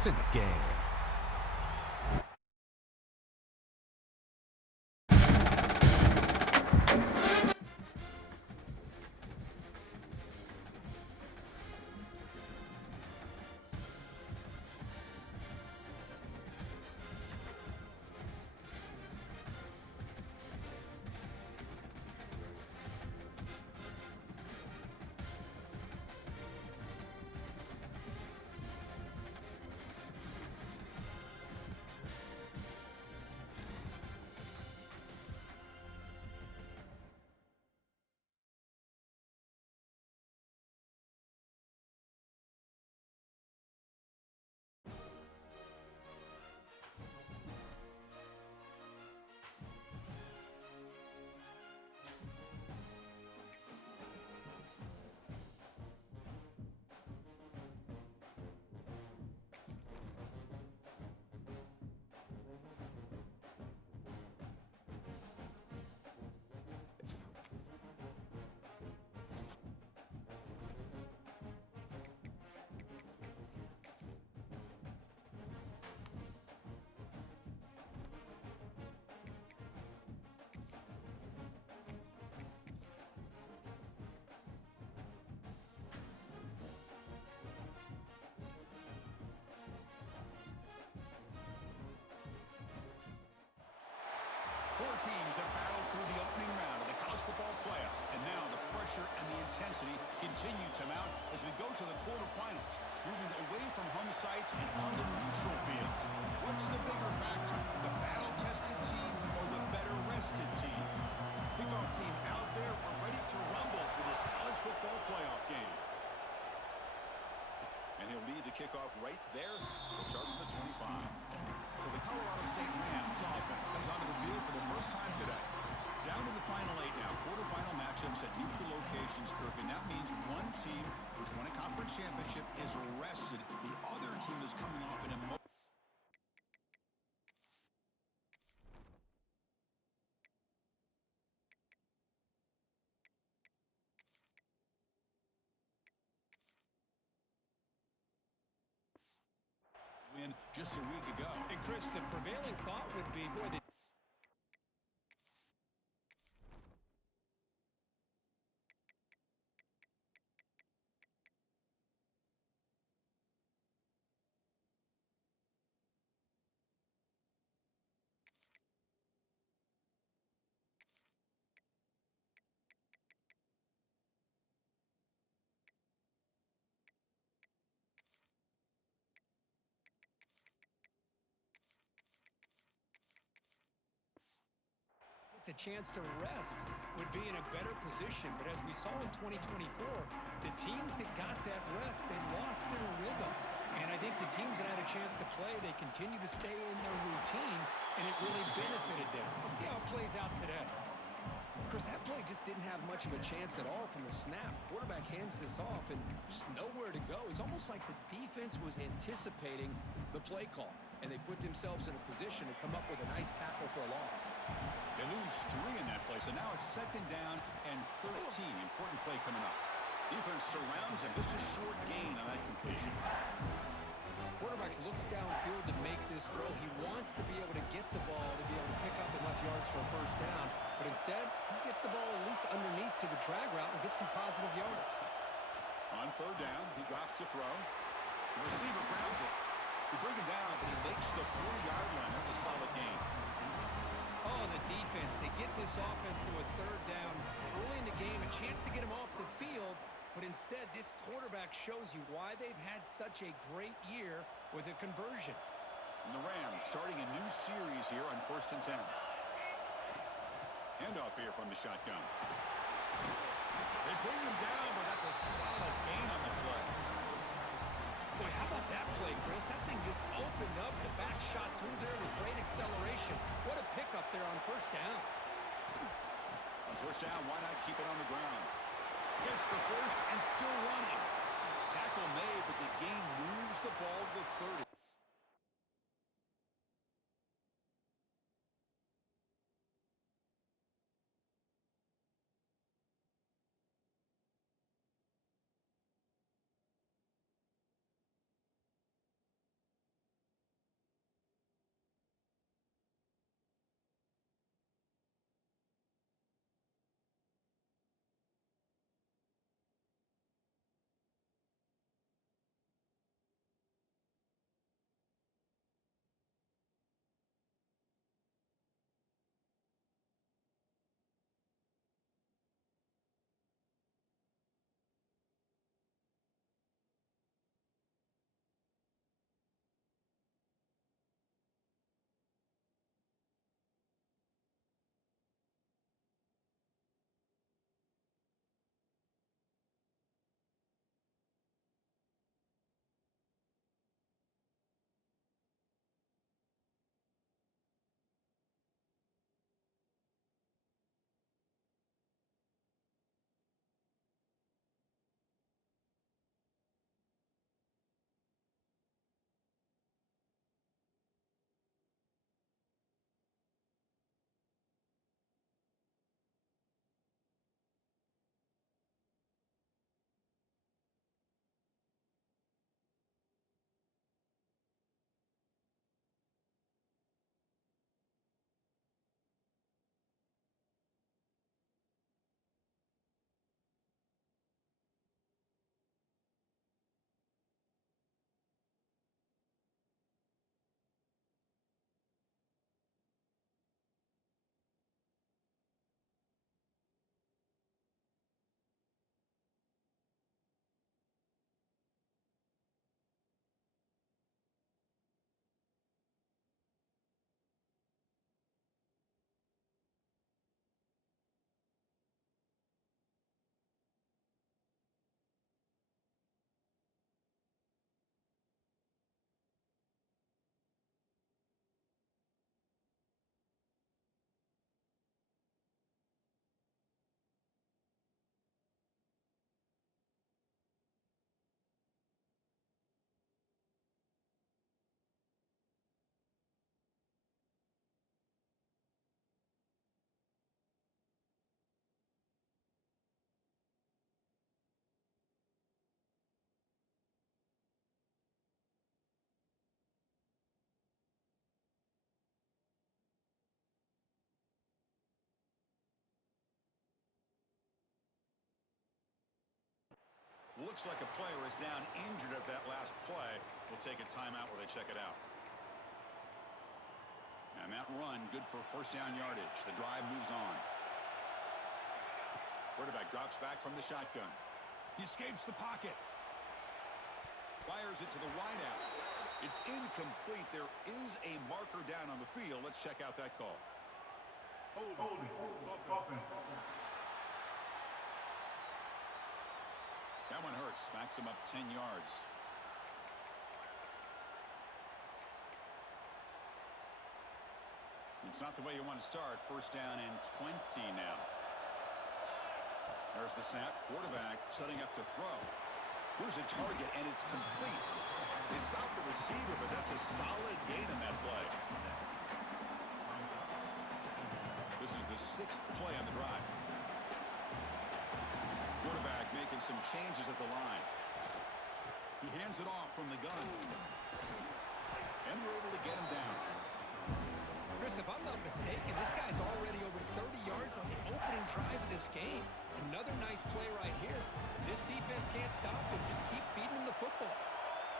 It's in the game. Four teams have battled through the opening round of the college football playoff, and now the pressure and the intensity continue to mount as we go to the quarterfinals, moving away from home sites and onto neutral fields. What's the bigger factor, the battle-tested team or the better-rested team? Kickoff team out there, we're ready to rumble for this college football playoff game. And he'll lead the kickoff right there. We'll start from the 25. So the Colorado State Rams offense comes onto the field for the first time today. Down to the final 8 now. Quarterfinal matchups at neutral locations, Kirk, and that means one team which won a conference championship is rested. The other team is coming off an emotional. Win just a week ago. And Chris, the prevailing thought would be, boy, the it's a chance to rest would be in a better position. But as we saw in 2024, the teams that got that rest, they lost their rhythm. And I think the teams that had a chance to play, they continue to stay in their routine, and it really benefited them. Let's see how it plays out today. Chris, that play just didn't have much of a chance at all from the snap. Quarterback hands this off and just nowhere to go. It's almost like the defense was anticipating the play call, and they put themselves in a position to come up with a nice tackle for a loss. They lose 3 in that play, so now it's 2nd down and 13. Important play coming up. Defense surrounds him. Just a short gain on that completion. Quarterback looks downfield to make this throw. He wants to be able to get the ball to be able to pick up enough yards for a first down, but instead, he gets the ball at least underneath to the drag route and gets some positive yards. On 3rd down, he drops to throw. The receiver grabs it. They bring him down, but he makes the 40-yard line. That's a solid gain. Oh, the defense, they get this offense to a 3rd down early in the game, a chance to get him off the field, but instead this quarterback shows you why they've had such a great year with a conversion. And the Rams starting a new series here on 1st and 10. Handoff here from the shotgun. They bring him down, but that's a solid gain on the play. Boy, how about that play, Chris? That thing just opened up. The back shot through there with great acceleration. What a pickup there on 1st down. On 1st down, why not keep it on the ground? Gets the first and still running. Tackle made, but the gain moves the ball to the 30. looks like a player is down injured at that last play. We'll take a timeout while they check it out. And that run, good for first down yardage. The drive moves on. Quarterback drops back from the shotgun. He escapes the pocket. Fires it to the wideout. It's incomplete. There is a marker down on the field. Let's check out that call. Holding. Offense. That one hurts. Smacks him up 10 yards. It's not the way you want to start. First down and 20 now. There's the snap. Quarterback setting up to throw. Here's a target, and it's complete. They stopped the receiver, but that's a solid gain in that play. This is the 6th play on the drive. Quarterback making some changes at the line. He hands it off from the gun. And we're able to get him down. Chris, if I'm not mistaken, this guy's already over 30 yards on the opening drive of this game. Another nice play right here. If this defense can't stop him, just keep feeding him the football.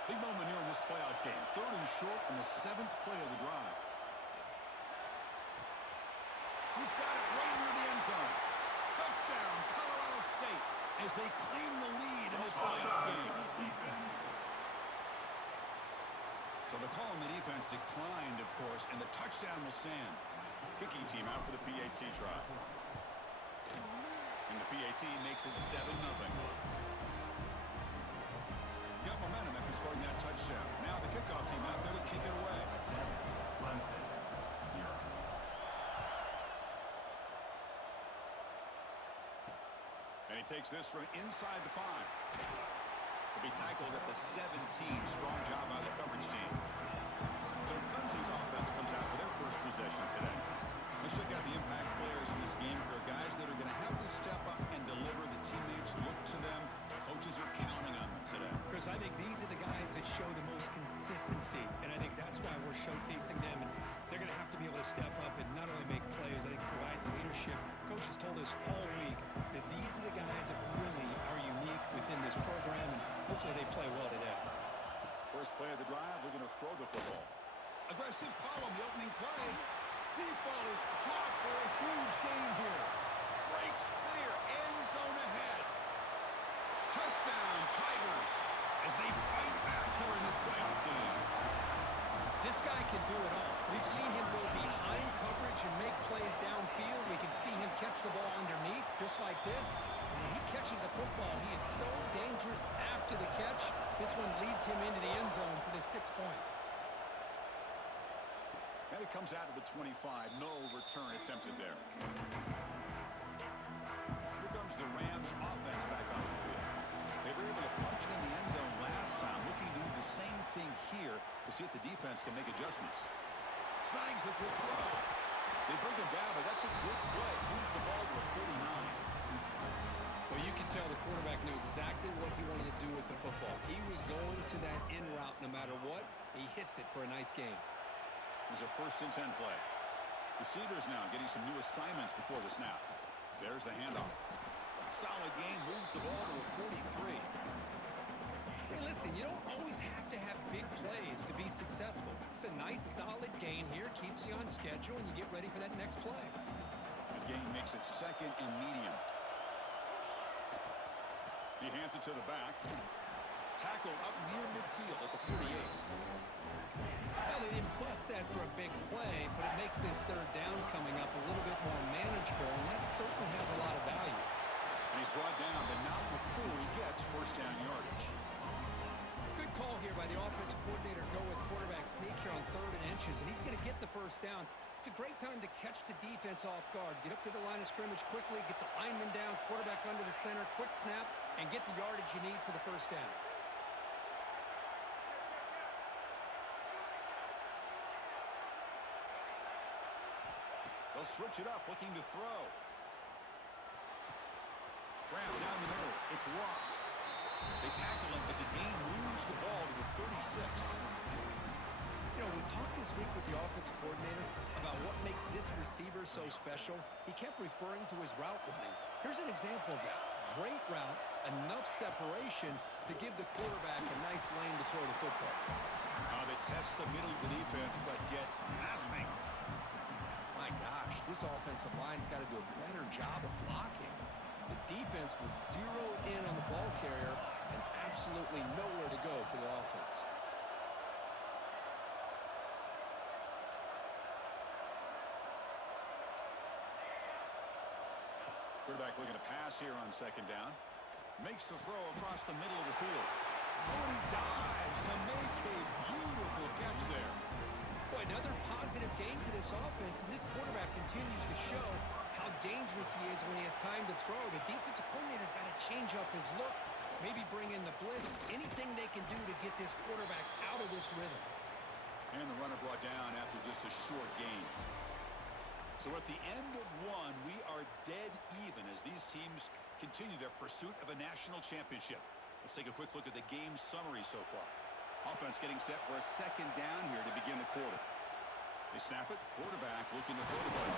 Big moment here in this playoff game. 3rd and short in the 7th play of the drive. He's got it right near the end zone. Touchdown, Colorado State, as they claim the lead in this playoff game. So the call on the defense declined, of course, and the touchdown will stand. Kicking team out for the PAT try. And the PAT makes it 7-0. Got momentum after scoring that touchdown. Now the kickoff team out there to kick it away. And he takes this from inside the 5. To be tackled at the 17. Strong job by the coverage team. So Clemson's offense comes out for their first possession today. Let's check out the impact players in this game here. Guys that are going to have to step up and deliver. The teammates look to them. Coaches are counting on them today. Chris, I think these are the guys that show the most consistency, and I think that's why we're showcasing them. And they're going to have to be able to step up and not only make plays, I think provide the leadership. Coaches told us all week that these are the guys that really are unique within this program, and hopefully they play well today. First play of the drive, they're going to throw the football. Aggressive call on the opening play. Deep ball is caught for a huge gain here. Breaks clear, end zone ahead. Touchdown, Tigers, as they fight back here in this playoff game. This guy can do it all. We've seen him go behind coverage and make plays downfield. We can see him catch the ball underneath, just like this. And when he catches a football, he is so dangerous after the catch. This one leads him into the end zone for the 6 points. And it comes out of the 25. No return attempted there. Here comes the Rams offense back on the field. They were able to punch it in the end zone last time. Looking to do the same thing here to see if the defense can make adjustments. Snags the quick throw. They bring him down, but that's a good play. Moves the ball to the 49. Well, you can tell the quarterback knew exactly what he wanted to do with the football. He was going to that in route no matter what. He hits it for a nice gain. It was a 1st and 10 play. Receivers now getting some new assignments before the snap. There's the handoff. Solid gain, moves the ball to the 43. Hey, listen, you don't always have to have big plays to be successful. It's a nice, solid gain here, keeps you on schedule, and you get ready for that next play. The gain makes it 2nd and medium. He hands it to the back. Tackle up near midfield at the 48. Well, they didn't bust that for a big play, but it makes this 3rd down coming up a little bit more manageable, and that certainly has a lot of value. And he's brought down, but not before he gets first down yardage. Good call here by the offensive coordinator. Go with quarterback sneak here on 3rd and inches, and he's going to get the first down. It's a great time to catch the defense off guard. Get up to the line of scrimmage quickly, get the lineman down, quarterback under the center, quick snap, and get the yardage you need for the first down. They'll switch it up, looking to throw. Graham down the middle. It's Ross. They tackle him, but the gain moves the ball to the 36. You know, we talked this week with the offensive coordinator about what makes this receiver so special. He kept referring to his route running. Here's an example of that. Great route, enough separation to give the quarterback a nice lane to throw the football. They test the middle of the defense, but get nothing. My gosh, this offensive line's got to do a better job of blocking. The defense was zeroed in on the ball carrier and absolutely nowhere to go for the offense. Quarterback looking to pass here on second down. Makes the throw across the middle of the field. Oh, and he dives to make a beautiful catch there. Boy, another positive game for this offense, and this quarterback continues to show how dangerous he is when he has time to throw. The defensive coordinator's got to change up his looks, maybe bring in the blitz, anything they can do to get this quarterback out of this rhythm. And the runner brought down after just a short gain. So at the end of one, we are dead even as these teams continue their pursuit of a national championship. Let's take a quick look at the game summary so far. Offense getting set for a second down here to begin the quarter. They snap it. Quarterback looking to throw the ball.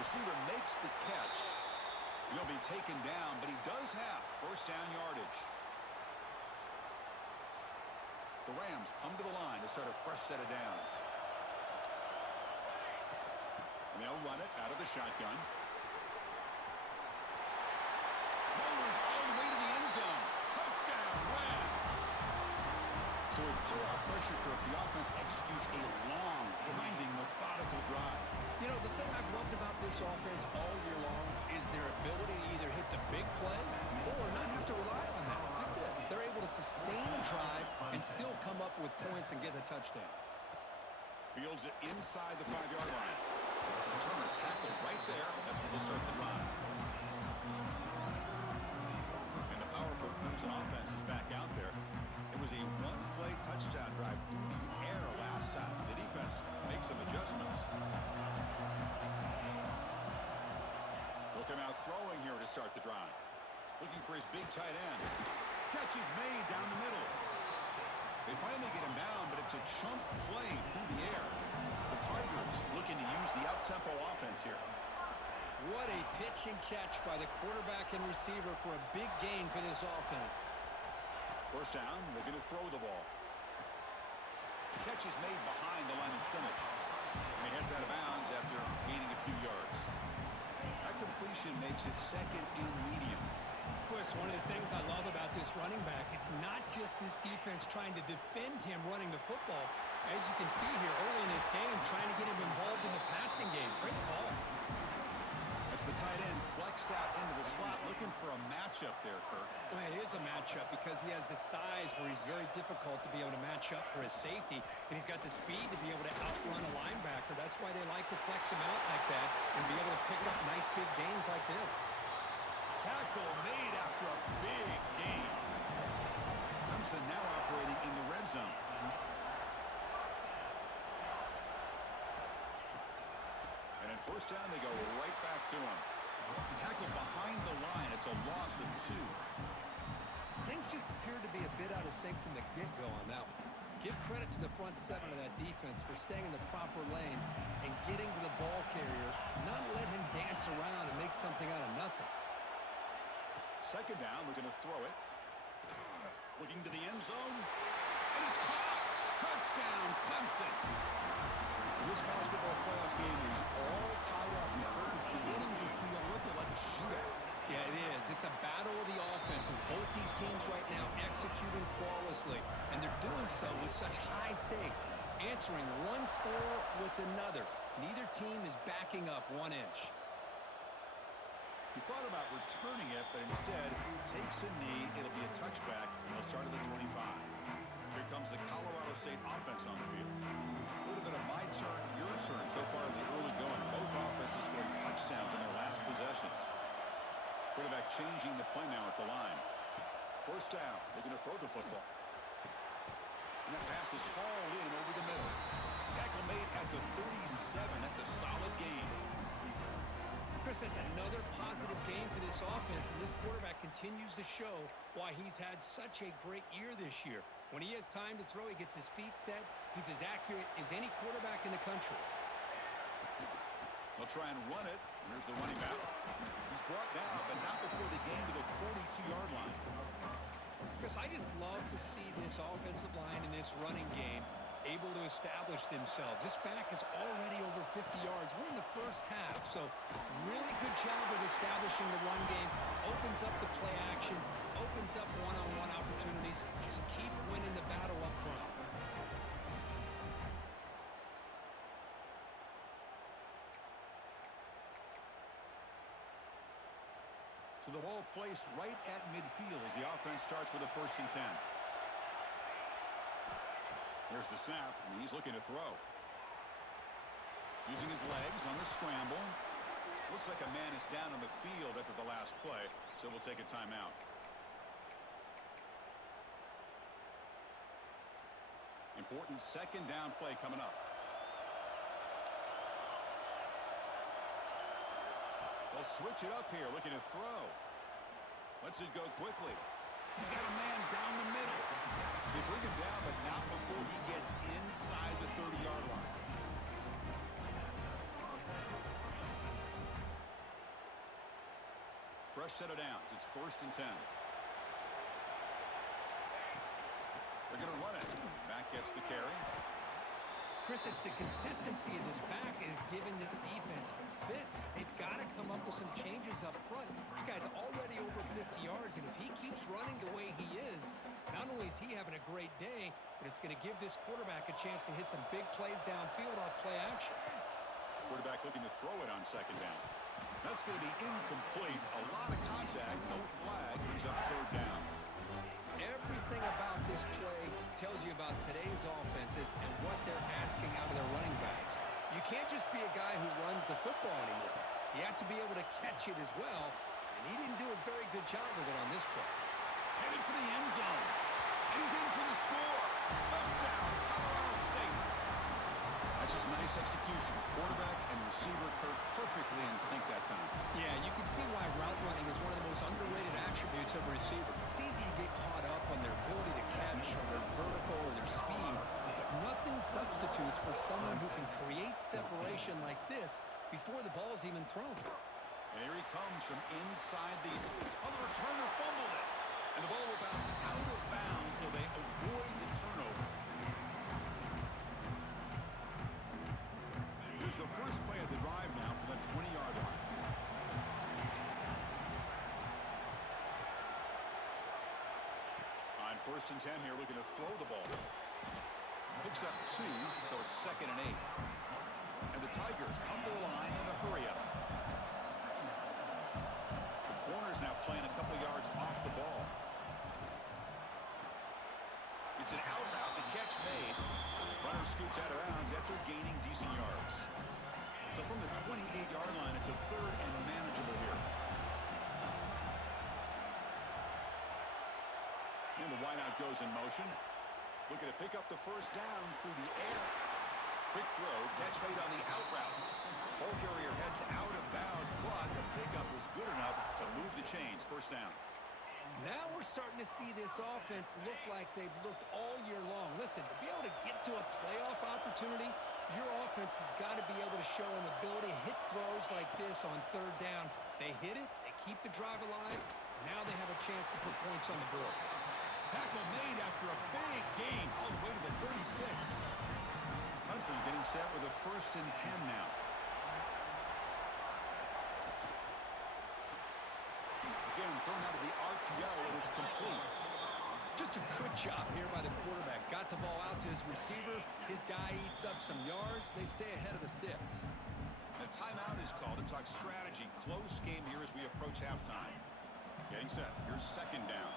Receiver makes the catch. He'll be taken down, but he does have first down yardage. The Rams come to the line to start a fresh set of downs. And they'll run it out of the shotgun. Rolls all the way to the end zone. Touchdown, Rams! So with playoff pressure curve, the offense executes a long, grinding, methodical drive. You know, the thing I've loved about this offense all year long is their ability to either hit the big play or not have to rely on that. Look at this. They're able to sustain a drive and still come up with points and get a touchdown. Fields it inside the 5-yard line. Turner tackled right there. That's where they'll start the drive. And the powerful Crimson offense is back out there. It was a one-play touchdown drive through the air last time. The defense makes some adjustments. He'll come out throwing here to start the drive. Looking for his big tight end. Catch is made down the middle. They finally get him down, but it's a chunk play through the air. The Tigers looking to use the up-tempo offense here. What a pitch and catch by the quarterback and receiver for a big gain for this offense. First down, looking to throw the ball. Catch is made behind the line of scrimmage. And he heads out of bounds after gaining a few yards. That completion makes it second and medium. Boy, it's one of the things I love about this running back. It's not just this defense trying to defend him running the football. As you can see here early in this game, trying to get him involved in the passing game. Great call. That's the tight end flexed out into the slot, looking for a matchup there, Kirk. Well, it is a matchup because he has the size where he's very difficult to be able to match up for his safety, and he's got the speed to be able to outrun a linebacker. That's why they like to flex him out like that and be able to pick up nice big gains like this. Tackle made after a big gain. Clemson now operating in the red zone. And at first down, they go right back to him. Tackle behind the line. It's a loss of 2. Things just appeared to be a bit out of sync from the get-go on that one. Give credit to the front 7 of that defense for staying in the proper lanes and getting to the ball carrier, not let him dance around and make something out of nothing. Second down, we're going to throw it. Looking to the end zone. And it's caught. Touchdown, Clemson. This college football playoff game is all tied up. It's beginning to feel a little bit like a shootout. Yeah, it is. It's a battle of the offenses. Both these teams right now executing flawlessly, and they're doing so with such high stakes, answering one score with another. Neither team is backing up 1 inch. He thought about returning it, but instead takes a knee. It'll be a touchback. They'll start at the 25. Here comes the Colorado State offense on the field. A little bit of my turn, your turn so far in the early going. Both offenses scoring touchdowns in their last possessions. Quarterback changing the play now at the line. First down, looking to throw the football. And that pass is hauled in over the middle. Tackle made at the 37. That's a solid gain. Chris, that's another positive game for this offense, and this quarterback continues to show why he's had such a great year this year. When he has time to throw, he gets his feet set. He's as accurate as any quarterback in the country. They'll try and run it. Here's the running back. He's brought down, but not before they gain to the 42-yard line. Chris, I just love to see this offensive line in this running game able to establish themselves. This back is already over 50 yards. We're in the first half, so really good job of establishing the run game. Opens up the play action, opens up one-on-one opportunities. Just keep winning the battle up front. So the ball placed right at midfield as the offense starts with a 1st and 10. There's the snap, and he's looking to throw. Using his legs on the scramble. Looks like a man is down on the field after the last play, so we'll take a timeout. Important 2nd down play coming up. They'll switch it up here, looking to throw. Lets it go quickly. He's got a man down the middle. They bring him down, but not before he gets inside the 30-yard line. Fresh set of downs. It's 1st and 10. They're going to run it. Back gets the carry. Chris, it's the consistency of this back is giving this defense fits. They've got to come up with some changes up front. This guy's already over 50 yards, and if he keeps running the way he is, not only is he having a great day, but it's going to give this quarterback a chance to hit some big plays downfield off play action. Quarterback looking to throw it on 2nd down. That's going to be incomplete. A lot of contact, no flag, brings up 3rd down. Everything about this play tells you about today's offenses and what they're asking out of their running backs. You can't just be a guy who runs the football anymore. You have to be able to catch it as well, and he didn't do a very good job of it on this play. Headed for the end zone. And he's in for the score. Touchdown, Colorado State. That's just nice execution. Quarterback and receiver Kirk perfectly in sync that time. Yeah, you can see why route running is one of the most underrated attributes of a receiver. It's easy to get caught up on their ability to catch or their vertical or their speed, but nothing substitutes for someone who can create separation like this before the ball's even thrown. And here he comes from inside the other returner fumbled it. And the ball will bounce out of bounds, so they avoid the turnover. Here's the first play of the drive now from the 20-yard line. On 1st and 10 here, looking to throw the ball. Picks up 2, so it's 2nd and 8. And the Tigers come to the line in a hurry up. The corner's now playing a couple yards off the ball. It's an out route, the catch made. Runner scoots out of bounds after gaining decent yards. So from the 28-yard line, it's a 3rd and manageable here. And the wideout goes in motion. Looking to pick up the 1st down through the air. Quick throw, catch made on the out route. Ball carrier heads out of bounds, but the pickup was good enough to move the chains. 1st down. Now we're starting to see this offense look like they've looked all year long. Listen, to be able to get to a playoff opportunity, your offense has got to be able to show an ability to hit throws like this on 3rd down. They hit it, they keep the drive alive. Now they have a chance to put points on the board. Tackle made after a big gain all the way to the 36. Hudson getting set with a 1st and 10 now. Again, thrown out of the RPO, and it's complete. Just a good job here by the quarterback. Got the ball out to his receiver. His guy eats up some yards. They stay ahead of the sticks. A timeout is called to talk strategy. Close game here as we approach halftime. Getting set. Here's 2nd down.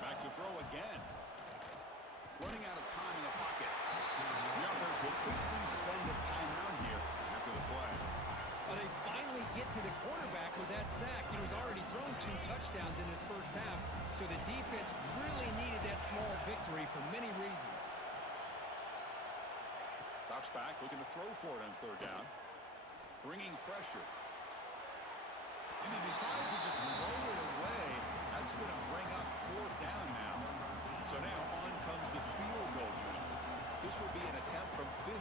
Back to throw again. Running out of time in the pocket. The offense will quickly spend a timeout here after the play. Well, they finally get to the quarterback with that sack. He was already thrown 2 touchdowns in his 1st half, so the defense really needed that small victory for many reasons. Drops back, looking to throw for it on 3rd down. Bringing pressure. And he decides to just throw it away. That's going to bring up 4th down now. So now on comes the field goal unit. This will be an attempt from 52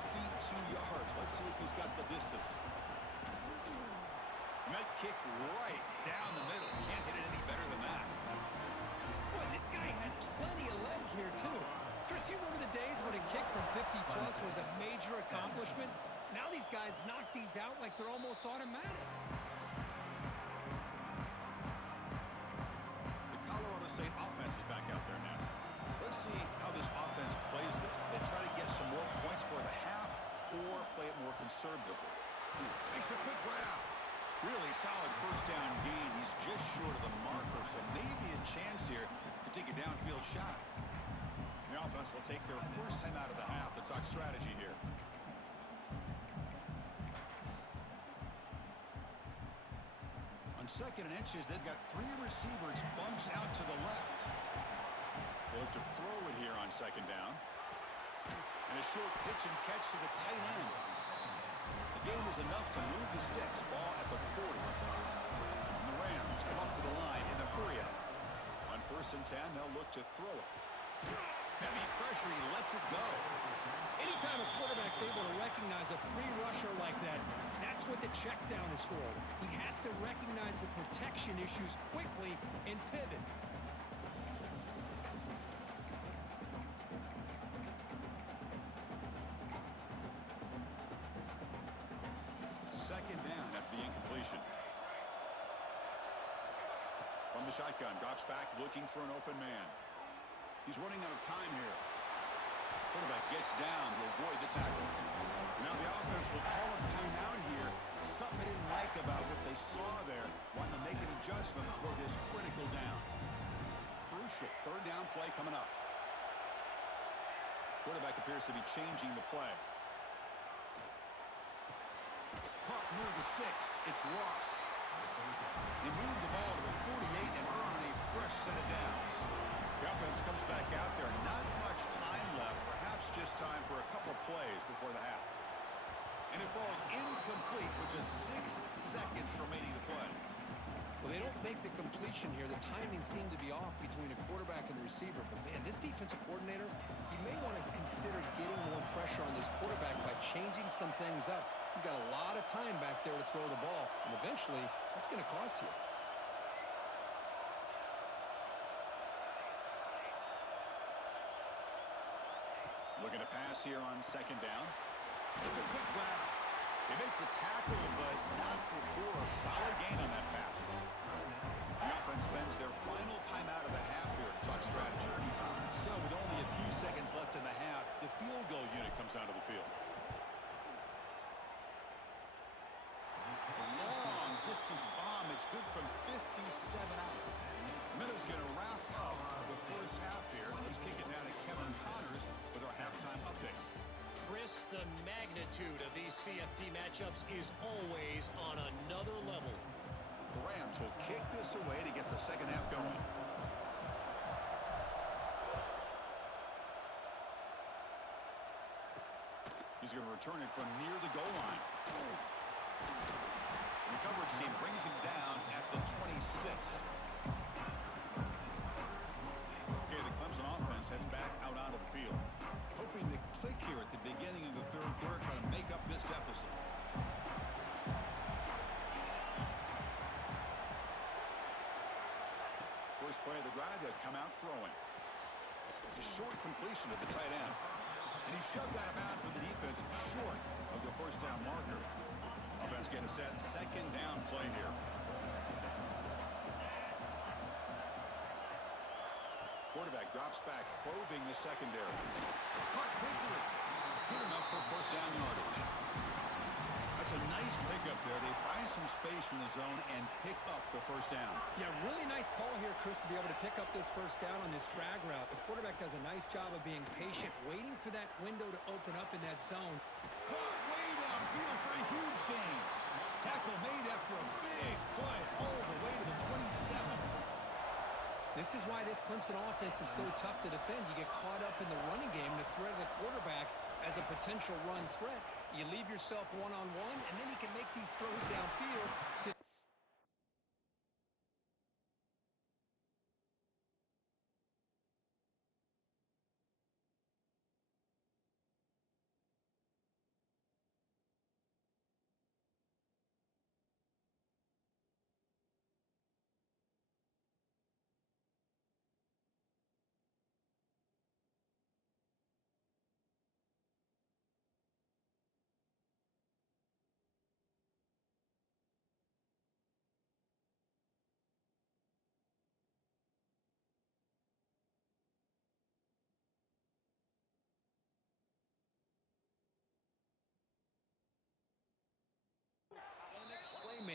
yards. Let's see if he's got the distance. And that kick right down the middle. Can't hit it any better than that. Boy, this guy had plenty of leg here, too. Chris, you remember the days when a kick from 50-plus was a major accomplishment? Now these guys knock these out like they're almost automatic. The Colorado State offense is back out there now. Let's see how this offense plays this. They try to get some more points for the half or play it more conservatively. Makes a quick grab. Really solid first down gain. He's just short of the marker, so maybe a chance here to take a downfield shot. The offense will take their first time out of the half to talk strategy here. On 2nd and inches, they've got 3 receivers bunched out to the left. They look to throw it here on 2nd down. And a short pitch and catch to the tight end. The game was enough to move the sticks. Ball at the 40. And the Rams come up to the line in the hurry-up. On 1st and 10, they'll look to throw it. Heavy pressure, he lets it go. Anytime a quarterback's able to recognize a free rusher like that, that's what the check down is for. He has to recognize the protection issues quickly and pivot. Second down after the incompletion. From the shotgun, drops back looking for an open man. He's running out of time here. Quarterback gets down to avoid the tackle. Now the offense will call a timeout here. Something they didn't like about what they saw there. Wanting to make an adjustment for this critical down. Crucial 3rd down play coming up. Quarterback appears to be changing the play. Caught near the sticks. It's Ross. They move the ball to the 48 and earn a fresh set of downs. The offense comes back out there. Not much time left. Perhaps just time for a couple plays before the half. And it falls incomplete with just 6 seconds remaining to play. Well, they don't make the completion here. The timing seemed to be off between a quarterback and the receiver. But, man, this defensive coordinator, he may want to consider getting more pressure on this quarterback by changing some things up. He's got a lot of time back there to throw the ball. And eventually, that's going to cost you. Looking to pass here on 2nd down. It's a quick grab. They make the tackle, but not before a solid gain on that pass. The offense spends their final time out of the half here to talk strategy. So with only a few seconds left in the half, the field goal unit comes onto the field. A long distance bomb. It's good from 57 out. Minutes going to wrap up the first half here. Let's kick it down to Kevin Connors with our halftime update. Chris, the magnitude of these CFP matchups is always on another level. The Rams will kick this away to get the second half going. He's going to return it from near the goal line. And the coverage team brings him down at the 26. Okay, the Clemson offense heads back out onto the field. Hoping to click here at the beginning of the 3rd quarter, trying to make up this deficit. First play of the drive, they'll come out throwing. It's a short completion to the tight end. And he's shoved out of bounds with the defense short of the first down marker. Offense getting set, 2nd down play here. Quarterback drops back, probing the secondary. Caught quickly. Good enough for first down yardage. That's a nice pickup there. They find some space in the zone and pick up the first down. Yeah, really nice call here, Chris, to be able to pick up this first down on this drag route. The quarterback does a nice job of being patient, waiting for that window to open up in that zone. Caught way downfield for a huge gain. Tackle made after a big play all the way to the 27. This is why this Clemson offense is so tough to defend. You get caught up in the running game, the threat of the quarterback as a potential run threat. You leave yourself one-on-one, and then he can make these throws downfield to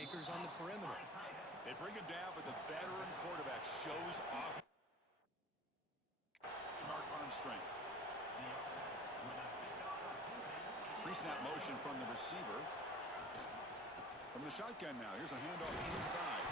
playmakers on the perimeter. They bring him down, but the veteran quarterback shows off mark arm strength. Pre-snap motion from the receiver. From the shotgun now, here's a handoff inside.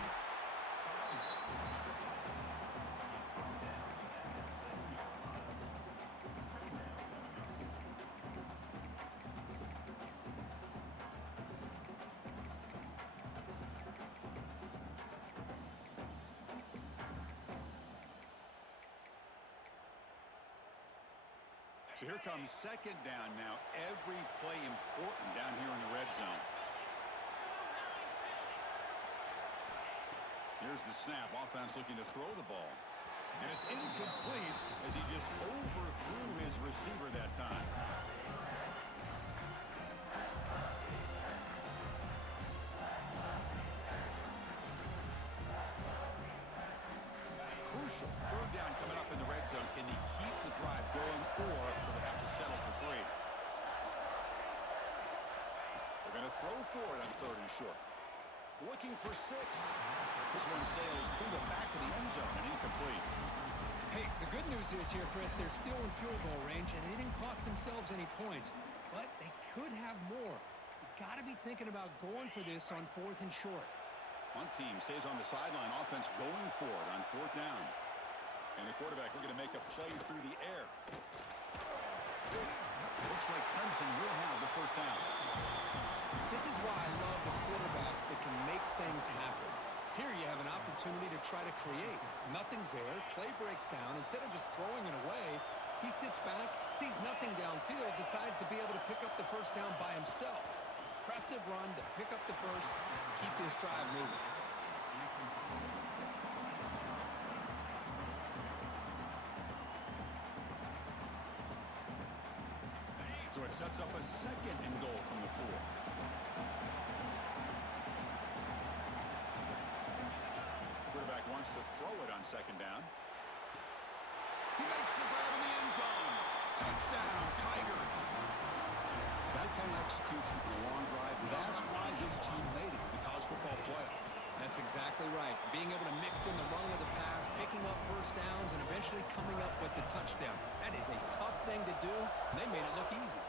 So here comes second down now. Every play important down here in the red zone. Here's the snap. Offense looking to throw the ball. And it's incomplete as he just overthrew his receiver that time. Crucial. Third down coming up in the red zone. Can he keep the drive going, or will they have to settle for 3? They're going to throw for it on 3rd and short. Looking for 6. This one sails through the back of the end zone and incomplete. Hey, the good news is here, Chris, they're still in field goal range, and they didn't cost themselves any points. But they could have more. You got to be thinking about going for this on 4th and short. One team stays on the sideline. Offense going for it on 4th down. And the quarterback looking to make a play through the air. Looks like Clemson will have the first down. This is why I love the quarterbacks that can make things happen. Here you have an opportunity to try to create. Nothing's there. Play breaks down. Instead of just throwing it away, he sits back, sees nothing downfield, decides to be able to pick up the first down by himself. Impressive run to pick up the first, keep this drive moving. So it sets up a 2nd and goal from the 4. Quarterback wants to throw it on 2nd down. He makes the grab in the end zone. Touchdown, Tigers. That kind of execution in a long drive, that's why this team made it to the college football playoff. That's exactly right. Being able to mix in the run with the pass, picking up first downs, and eventually coming up with the touchdown. That is a tough thing to do, and they made it look easy.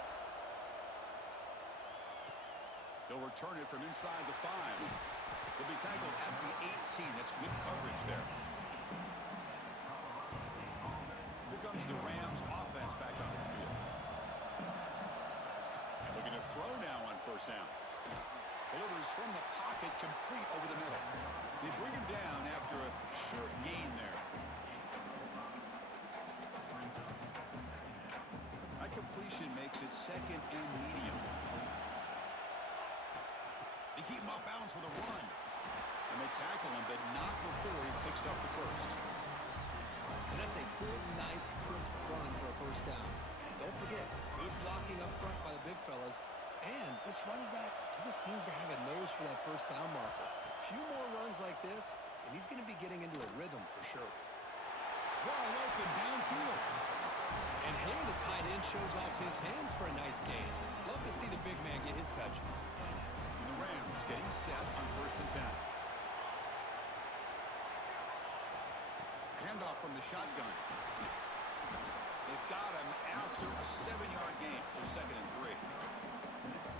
They'll return it from inside the 5. They'll be tackled at the 18. That's good coverage there. Here comes the Rams offense back on the field. And looking to throw now on 1st down. Delivers from the pocket, complete over the middle. They bring him down after a short gain there. That completion makes it 2nd and medium. They keep him off balance with a run. And they tackle him, but not before he picks up the first. And that's a good, nice, crisp run for a first down. Don't forget, good blocking up front by the big fellas. And this running back, he just seems to have a nose for that first down marker. A few more runs like this, and he's going to be getting into a rhythm for sure. Wide open downfield. And hey, the tight end shows off his hands for a nice gain. Love to see the big man get his touches. And the Rams getting set on 1st and 10. Handoff from the shotgun. They've got him after a 7-yard gain, so 2nd and 3.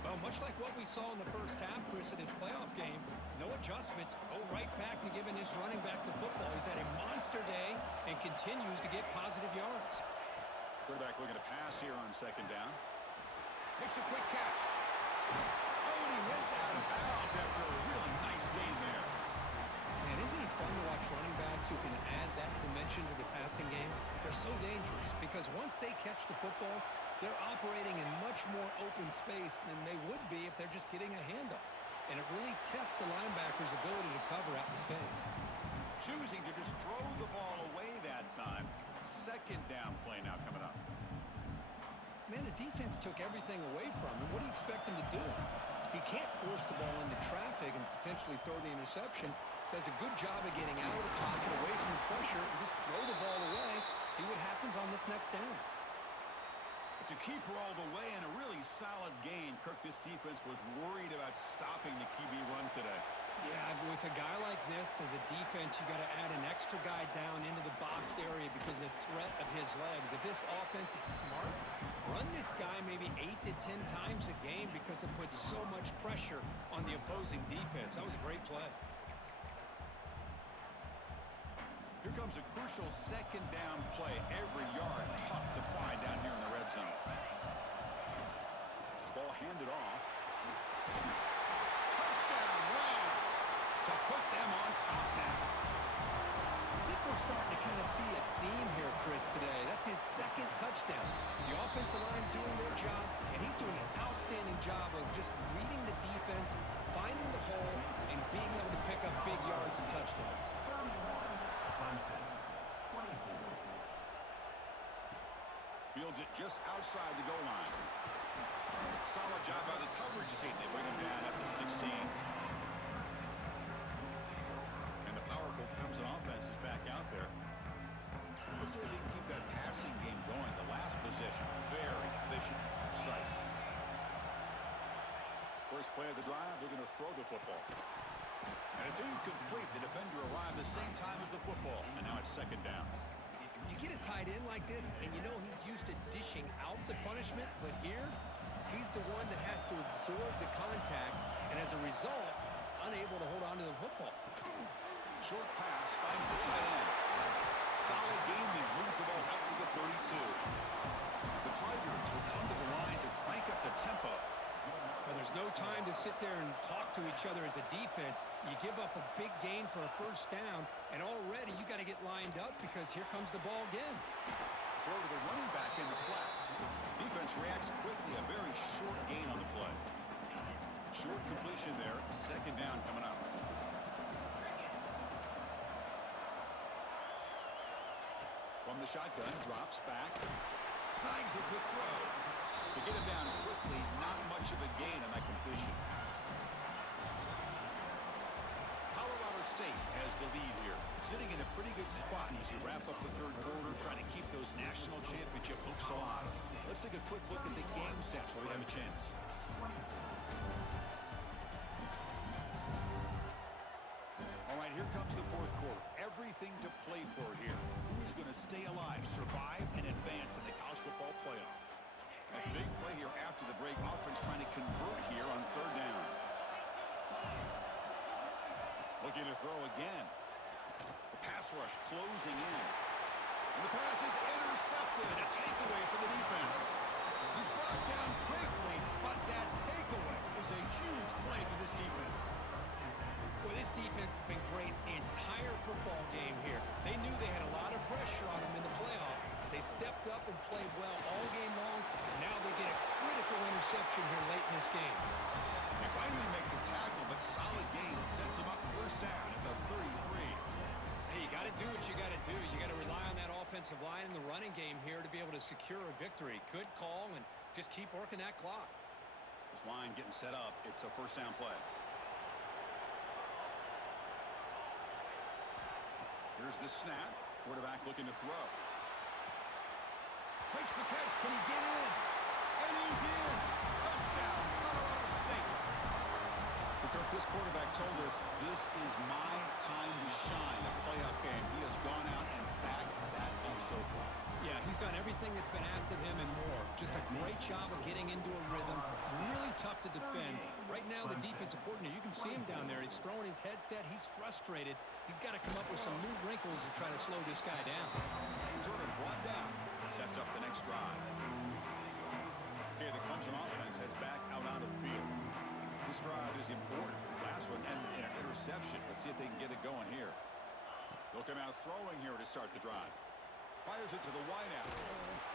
Well, much like what we saw in the first half, Chris, in his playoff game, no adjustments, go right back to giving his running back to football. He's had a monster day and continues to get positive yards. Quarterback looking to pass here on 2nd down. Makes a quick catch. Oh, and he hits out of bounds after a really nice gain there. Man, isn't it fun to watch running backs who can add that dimension to the passing game? They're so dangerous because once they catch the football, they're operating in much more open space than they would be if they're just getting a handoff. And it really tests the linebacker's ability to cover out in space. Choosing to just throw the ball away that time. 2nd down play now coming up. Man, the defense took everything away from him. What do you expect him to do? He can't force the ball into traffic and potentially throw the interception. Does a good job of getting out of the pocket, away from the pressure, and just throw the ball away. See what happens on this next down. It's a keeper all the way and a really solid gain. Kirk, this defense was worried about stopping the QB run today. with a guy like this as a defense, you got to add an extra guy down into the box area because of the threat of his legs. If this offense is smart, run this guy maybe 8 to 10 times a game because it puts so much pressure on the opposing defense. That was a great play. Here comes a crucial second down play. Every yard tough to find down here in the red zone. Ball handed off. Touchdown Rams to put them on top now. I think we're starting to kind of see a theme here, Chris, today. That's his second touchdown. The offensive line doing their job, and he's doing an outstanding job of just reading the defense, finding the hole, and being able to pick up big yards and touchdowns. Fields it just outside the goal line. Solid job by the coverage team. They bring him down at the 16. And the powerful Clemson offense is back out there. Let's see if they can keep that passing game going. The last possession, very efficient, precise. First play of the drive, they're going to throw the football. And it's incomplete. The defender arrived the same time as the football. And now it's second down. You get a tight end like this, and you know he's used to dishing out the punishment, but here, he's the one that has to absorb the contact, and as a result, he's unable to hold on to the football. Short pass finds the tight end. Solid gain there. Moves the ball out to the 32. The Tigers will come to the line to crank up the tempo. Well, there's no time to sit there and talk to each other as a defense. You give up a big gain for a first down, and already you got to get lined up because here comes the ball again. Throw to the running back in the flat. Defense reacts quickly. A very short gain on the play. Short completion there. Second down coming up. From the shotgun, drops back. Snags the quick throw. To get him down quickly, not much of a gain on that completion. Colorado State has the lead here, sitting in a pretty good spot as you wrap up the third quarter, trying to keep those national championship hopes alive. Let's take a quick look at the game sets where we have a chance. All right, here comes the fourth quarter. Everything to play for here. Who's going to stay alive, survive, and advance in the college football playoff? A big play here after the break. Offense trying to convert here on third down. Looking to throw again. The pass rush closing in. And the pass is intercepted. A takeaway for the defense. He's brought down quickly, but that takeaway is a huge play for this defense. Well, this defense has been great the entire football game here. They knew they had a lot of pressure on them in the playoff. They stepped up and played well all game long, and now they get a critical interception here late in this game. They finally make the tackle, but solid game sets them up first down at the 33. Hey, you got to do what you got to do. You got to rely on that offensive line in the running game here to be able to secure a victory. Good call, and just keep working that clock. This line getting set up. It's a first down play. Here's the snap. Quarterback looking to throw. Makes the catch. Can he get in? And he's in. Touchdown, Colorado State. Kirk, this quarterback told us this is my time to shine. A playoff game. He has gone out and backed that up so far. Yeah, he's done everything that's been asked of him and more. Just a great job of getting into a rhythm. Really tough to defend. Right now, the defensive coordinator, you can see him down there. He's throwing his headset. He's frustrated. He's got to come up with some new wrinkles to try to slow this guy down. Jordan brought down. Sets up the next drive. Okay, the Clemson offense heads back out onto the field. This drive is important. Last one ended in an interception. Let's see if they can get it going here. They'll come out throwing here to start the drive. Fires it to the wideout.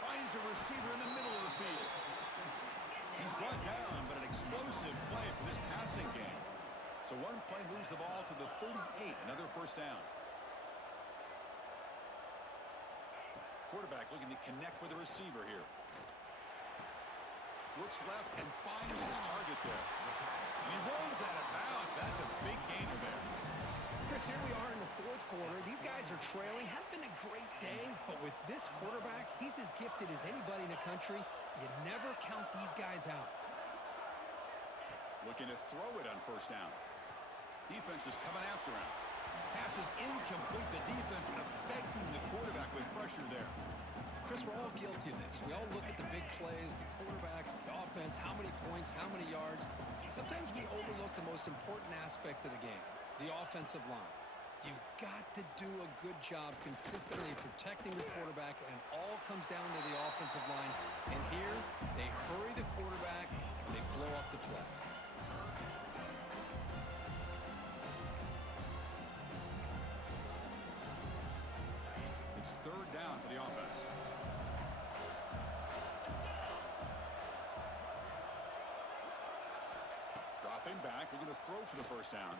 Finds a receiver in the middle of the field. He's brought down, but an explosive play for this passing game. So one play moves the ball to the 38. Another first down. Quarterback looking to connect with the receiver here. Looks left and finds his target there. And he runs out of bounds. That's a big gainer there. Chris, here we are in the fourth quarter. These guys are trailing. Hadn't been a great day, but with this quarterback, he's as gifted as anybody in the country. You never count these guys out. Looking to throw it on first down. Defense defense is coming after him. Pass is incomplete. The defense affecting the quarterback with pressure there. Chris, we're all guilty of this. We all look at the big plays, the quarterbacks, the offense, how many points, how many yards. Sometimes we overlook the most important aspect of the game, the offensive line. You've got to do a good job consistently protecting the quarterback, and all comes down to the offensive line. And here, they hurry the quarterback, and they blow up the play. It's third down for the offense. Dropping back, they're going to throw for the first down.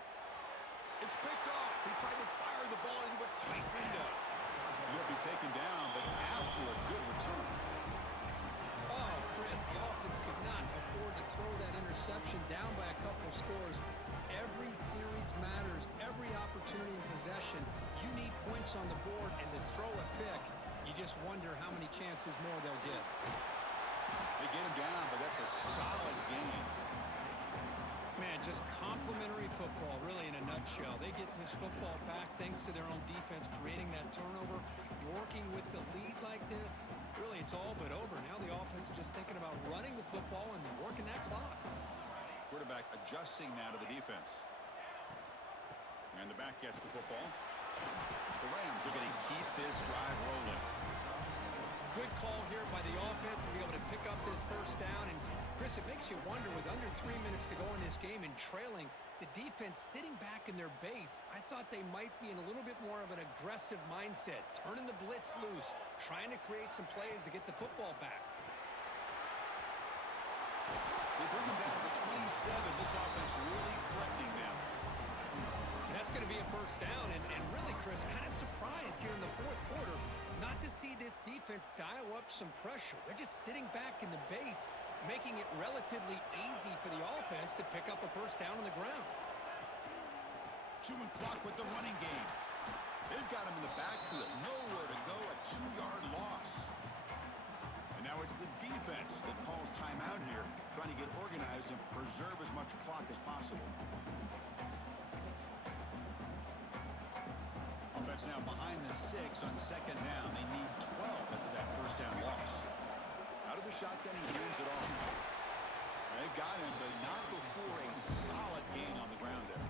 It's picked off. He tried to fire the ball into a tight window. He'll be taken down, but after a good return. Oh, Chris, the offense could not afford to throw that interception down by a couple of scores. Every series matters. Every opportunity in possession. You need points on the board, and to throw a pick, you just wonder how many chances more they'll get. They get him down, but that's a solid game. Man, just complimentary football, really, in a nutshell. They get this football back thanks to their own defense, creating that turnover, working with the lead like this. Really, it's all but over. Now the offense is just thinking about running the football and working that clock. Quarterback adjusting now to the defense. And the back gets the football. The Rams are going to keep this drive rolling. Good call here by the offense to be able to pick up this first down. And Chris, it makes you wonder, with under 3 minutes to go in this game and trailing, the defense sitting back in their base, I thought they might be in a little bit more of an aggressive mindset, turning the blitz loose, trying to create some plays to get the football back. They bring him down to the 27. This offense really threatening them. And that's going to be a first down. And really, Chris, kind of surprised here in the fourth quarter not to see this defense dial up some pressure. They're just sitting back in the base, making it relatively easy for the offense to pick up a first down on the ground. Chewing clock with the running game. They've got him in the backfield. Nowhere to go. A 2-yard loss. And now it's the defense that calls timeout here, trying to get organized and preserve as much clock as possible. Offense now behind the 6 on second down. They need 12 after that first down loss. Out of the shotgun, he hands it off. They've got him, but not before a solid gain on the ground there.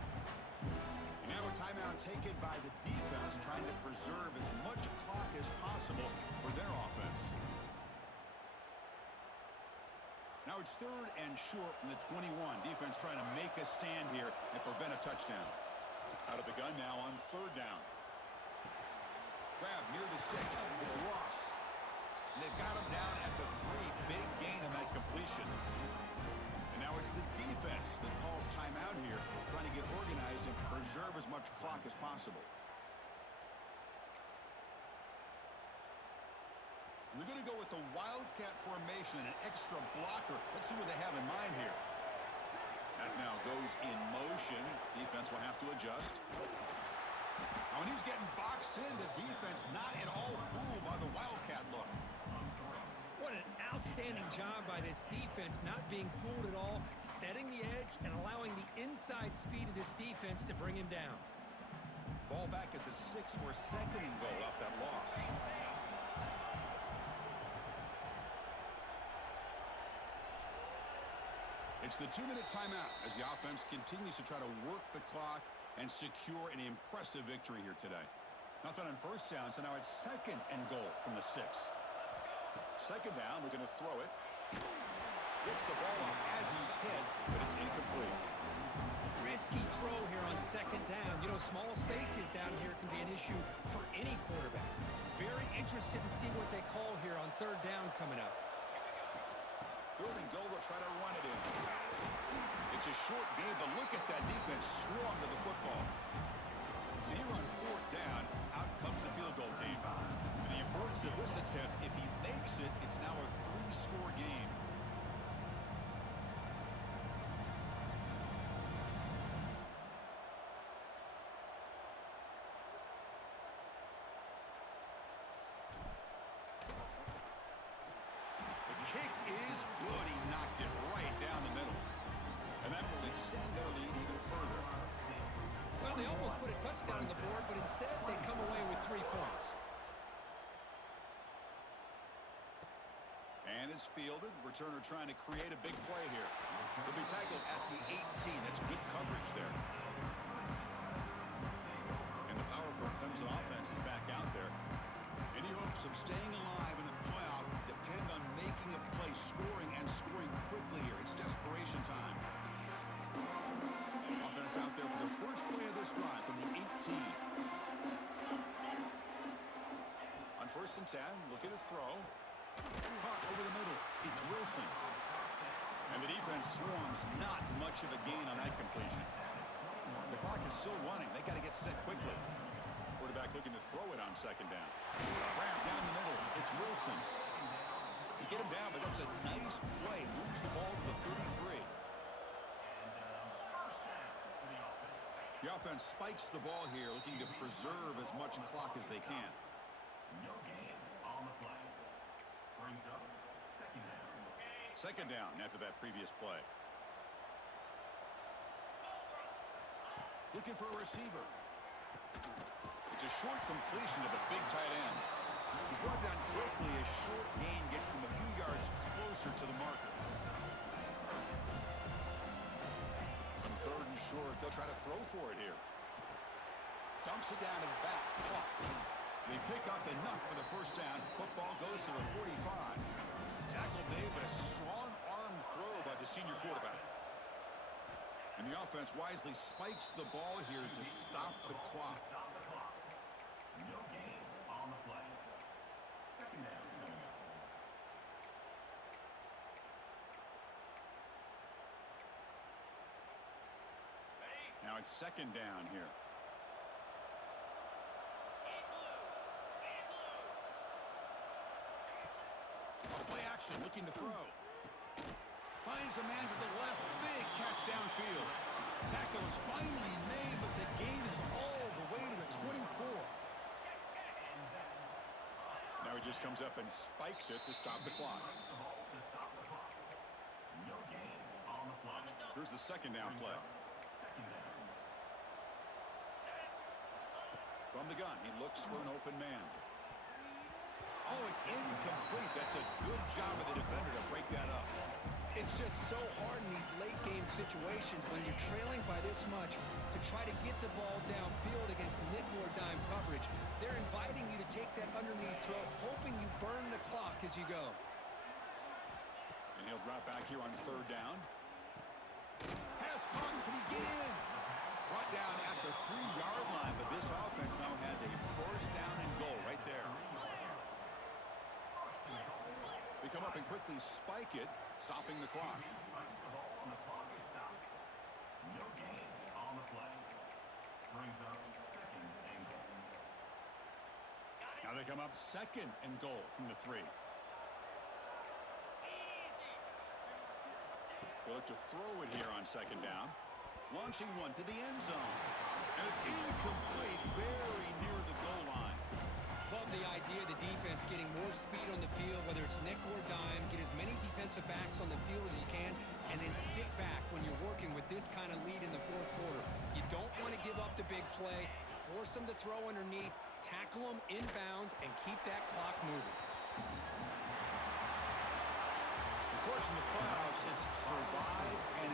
And now a timeout taken by the defense, trying to preserve as much clock as possible for their offense. Now it's third and short from the 21. Defense trying to make a stand here and prevent a touchdown. Out of the gun now on third down. Grab near the sticks. It's Ross. And they've got him down at the 3. Big gain on that completion. And now it's the defense that calls timeout here, trying to get organized and preserve as much clock as possible. They're going to go with the Wildcat formation, an extra blocker. Let's see what they have in mind here. That now goes in motion. Defense will have to adjust. Now, when he's getting boxed in, the defense not at all fooled by the Wildcat look. What an outstanding job by this defense, not being fooled at all, setting the edge and allowing the inside speed of this defense to bring him down. Ball back at the 6 for second and goal off that loss. It's the 2-minute timeout as the offense continues to try to work the clock and secure an impressive victory here today. Nothing on first down, so now it's second and goal from the 6. Second down, we're going to throw it. Gets the ball off as he's hit, but it's incomplete. Risky throw here on second down. You know, small spaces down here can be an issue for any quarterback. Very interested to see what they call here on third down coming up. Third and goal, they'll try to run it in. It's a short game, but look at that defense swarm to the football. So here on fourth down, out comes the field goal team. And the importance of this attempt, if he makes it, it's now a 3-score game. Kick is good. He knocked it right down the middle. And that will extend their lead even further. on the board, but instead they come away with 3 points. And it's fielded. Returner trying to create a big play here. He'll be tackled at the 18. That's good coverage there. And the powerful Clemson offense is back out there. Any hopes of staying alive in the playoff depend on making a play, scoring and scoring quickly here. It's desperation time. Offense out there for the first play of this drive from the 18. On 1st and 10, looking to throw. Caught over the middle. It's Wilson. And the defense swarms. Not much of a gain on that completion. The clock is still running. They got to get set quickly. Quarterback looking to throw it on 2nd down. Grab down the middle. It's Wilson. You get him down, but that's a nice play. Moves the ball to the 33. The offense spikes the ball here, looking to preserve as much clock as they can. No gain on the play. Brings up 2nd down. 2nd down after that previous play. Looking for a receiver. It's a short completion to the big tight end. He's brought down quickly. A short gain gets them a few yards closer to the marker. On 3rd and short, they'll try to throw for it here. Dumps it down to the back. Clock. They pick up enough for the 1st down. Football goes to the 45. Tackle made, but a strong arm throw by the senior quarterback. And the offense wisely spikes the ball here to stop the clock. No gain on the play. 2nd down. Now it's 2nd down here. Play action, looking to throw. Finds a man to the left. Big catch downfield. Tackle is finally made, but the gain is all the way to the 24. Now he just comes up and spikes it to stop the clock. No gain on the play. Here's the 2nd down play. 2nd down. From the gun, he looks for an open man. Oh, it's incomplete. That's a good job of the defender to break that up. It's just so hard in these late-game situations when you're trailing by this much to try to get the ball downfield against nickel or dime coverage. They're inviting you to take that underneath throw, hoping you burn the clock as you go. And he'll drop back here on 3rd down. Pass on, can he get in? Brought down at the 3-yard line, but this offense now has a 1st down and goal right there. They come up and quickly spike it, stopping the clock. Strikes the ball and the clock is stopped. No gain on the play. Brings up 2nd and goal. Now they come up 2nd and goal from the 3. They look to throw it here on 2nd down. Launching one to the end zone. And it's incomplete, very near the goal line. Love the idea of the defense getting more speed on the field, whether it's nickel or dime, get as many defensive backs on the field as you can, and then sit back when you're working with this kind of lead in the 4th quarter. You don't want to give up the big play, force them to throw underneath, tackle them inbounds, and keep that clock moving. Of course, in the playoffs, it's survive and